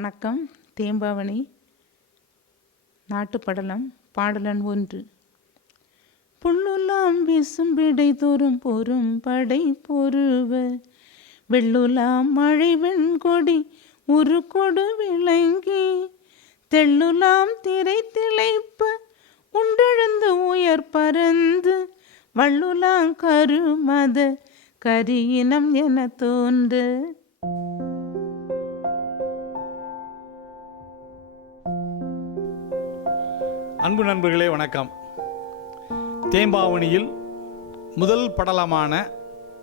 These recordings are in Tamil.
வணக்கம். தேம்பாவணி நாட்டுப்படலம் பாடலன் ஒன்று. புல்லுலாம் வீசும் விடை தோறும் போரும் படை பொறுவ வெள்ளுலாம் மழை வெண்கொடி ஒரு கொடு விளங்கி தெள்ளுலாம் திரை திளைப்ப உண்டெழுந்து உயர் பறந்து வள்ளுலாம் கருமத கரியினம் என தோன்று. அன்பு நண்பர்களே வணக்கம். தேம்பாவணியில் முதல் படலமான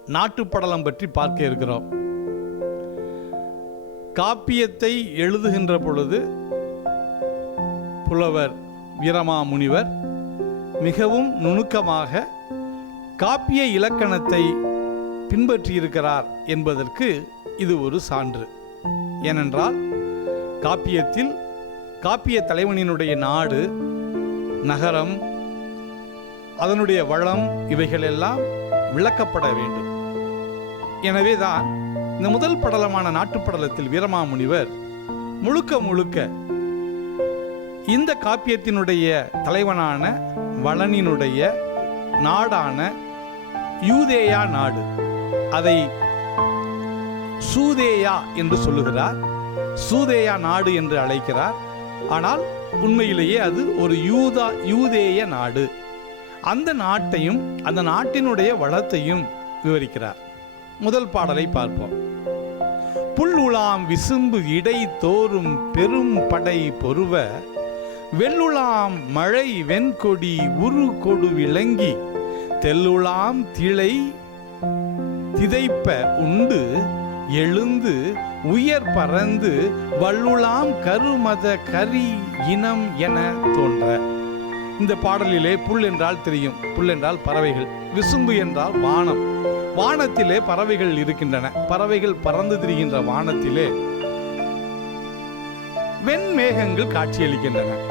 நாட்டுப்படலம் பற்றி பார்க்க இருக்கிறோம். காப்பியத்தை எழுதுகின்ற பொழுது புலவர் வீரமாமுனிவர் மிகவும் நுணுக்கமாக காப்பிய இலக்கணத்தை பின்பற்றியிருக்கிறார் என்பதற்கு இது ஒரு சான்று. ஏனென்றால் காப்பியத்தில் காப்பிய தலைவனினுடைய நாடு நகரம் அதனுடைய வளம் இவைகள் எல்லாம் விளக்கப்பட வேண்டும். எனவே தான் இந்த முதல் படலமான நாட்டுப்படலத்தில் வீரமாமுனிவர் முழுக்க முழுக்க இந்த காப்பியத்தினுடைய தலைவனான வளனினுடைய நாடான யூதேயா நாடு. அதை சூதேயா என்று சொல்லுகிறார். சூதேயா நாடு என்று அழைக்கிறார். ஆனால் உண்மையிலேயே அது ஒரு யூதா யூதேய நாடு. அந்த நாட்டையும் அந்த நாட்டினுடைய வளத்தையும் விவரிக்கிறார். முதல் பாடலை பார்ப்போம். புல்லுலாம் விசும்பு இடை தோறும் பெரும் படை பொறுவ வெள்ளுலாம் மழை வெண்கொடி உரு கொடு விளங்கி தெல்லுலாம் திளை திதைப்ப உண்டு எழுந்து உயர் பறந்து வள்ளுலாம் கருமத கரி இனம் என தோன்ற. இந்த பாடலிலே புல் என்றால் தெரியும். புல் என்றால் பறவைகள். விசும்பு என்றால் வானம். வானத்திலே பறவைகள் இருக்கின்றன. பறவைகள் பறந்து திரிகின்ற வானத்திலே வெண்மேகங்கள் காட்சியளிக்கின்றன.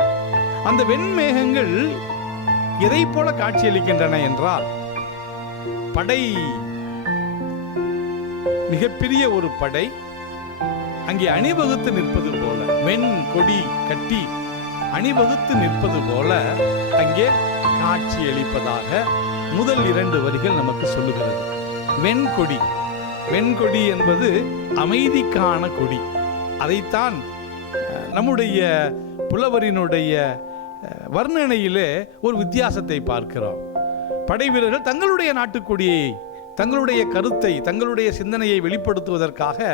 அந்த வெண்மேகங்கள் எதை போல காட்சியளிக்கின்றன என்றால் படை மிகப்பெரிய ஒரு படை அங்கே அணிவகுத்து நிற்பது போல. வெண் கொடி கட்டி அணிவகுத்து நிற்பது போல அங்கே காட்சி அளிப்பதாக முதல் இரண்டு வரிகள் நமக்கு சொல்லுகிறது. வெண்கொடி வெண்கொடி என்பது அமைதிக்கான கொடி. அதைத்தான் நம்முடைய புலவரினுடைய வர்ணனையிலே ஒரு வித்தியாசத்தை பார்க்கிறோம். படை வீரர்கள் தங்களுடைய நாட்டுக்கொடியை தங்களுடைய கருத்தை தங்களுடைய சிந்தனையை வெளிப்படுத்துவதற்காக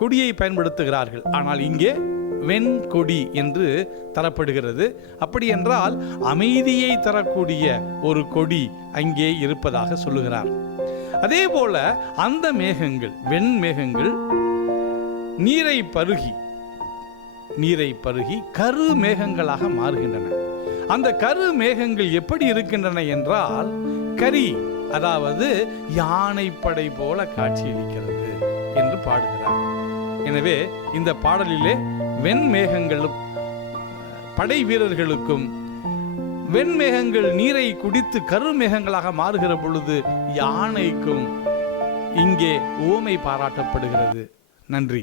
கொடியை பயன்படுத்துகிறார்கள். ஆனால் இங்கே வெண்கொடி என்று தரப்படுகிறது. அப்படி என்றால் அமைதியை தரக்கூடிய ஒரு கொடி அங்கே இருப்பதாக சொல்லுகிறார். அதே போல அந்த மேகங்கள் வெண் மேகங்கள் நீரை பருகி நீரை பருகி கரு மேகங்களாக மாறுகின்றன. அந்த கரு மேகங்கள் எப்படி இருக்கின்றன என்றால் கரி அதாவது யானைப்படை போல காட்சியளிக்கிறது என்று பாடுகிறார். எனவே இந்த பாடலிலே வெண்மேகங்களும் படை வீரர்களுக்கும் வெண்மேகங்கள் நீரை குடித்து கருமேகங்களாக மாறுகிற பொழுது யானைக்கும் இங்கே ஓமை பாராட்டப்படுகிறது. நன்றி.